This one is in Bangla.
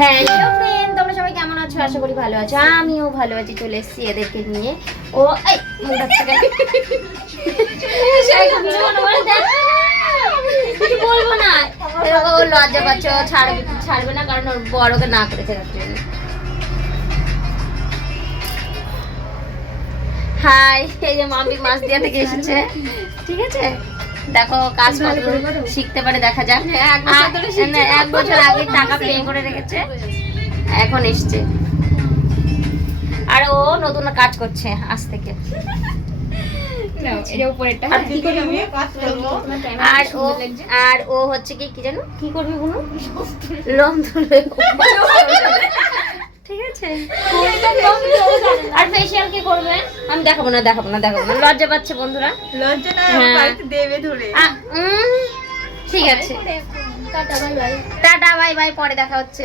হ্যালো ফ্রেন্ড, তোমরা সবাই কেমন আছো? আশা করি ভালো আছো। আমিও ভালো আছি। চলে এসেছি এদেরকে নিয়ে। ও এই কিছু বলবো না, ও লজ্জা পাচ্ছে, ও ছাড়বে না, কারণ ওর বড়কে না করেছে তার জন্য। হাই, এই যে মাম্পি মাছ দিয়া থেকে এসেছে, ঠিক আছে? দেখো কাজ শিখতে পারে, দেখা যাক। এক বছর আগে টাকা পে করে রেখেছে, এখন এসছে, আর ও নতুন কাজ করছে আজ থেকে। আর ও হচ্ছে কি জানো কি করবে বুনু? লোম তুলবে, ঠিক আছে? আর ফেশিয়াল কি করবে? আমি দেখাবো না, লজ্জা পাচ্ছে বন্ধুরা। লজ্জা না, বাড়িতে দেবে ধরে। ঠিক আছে, টাটা বাই বাই, পরে দেখা হচ্ছে।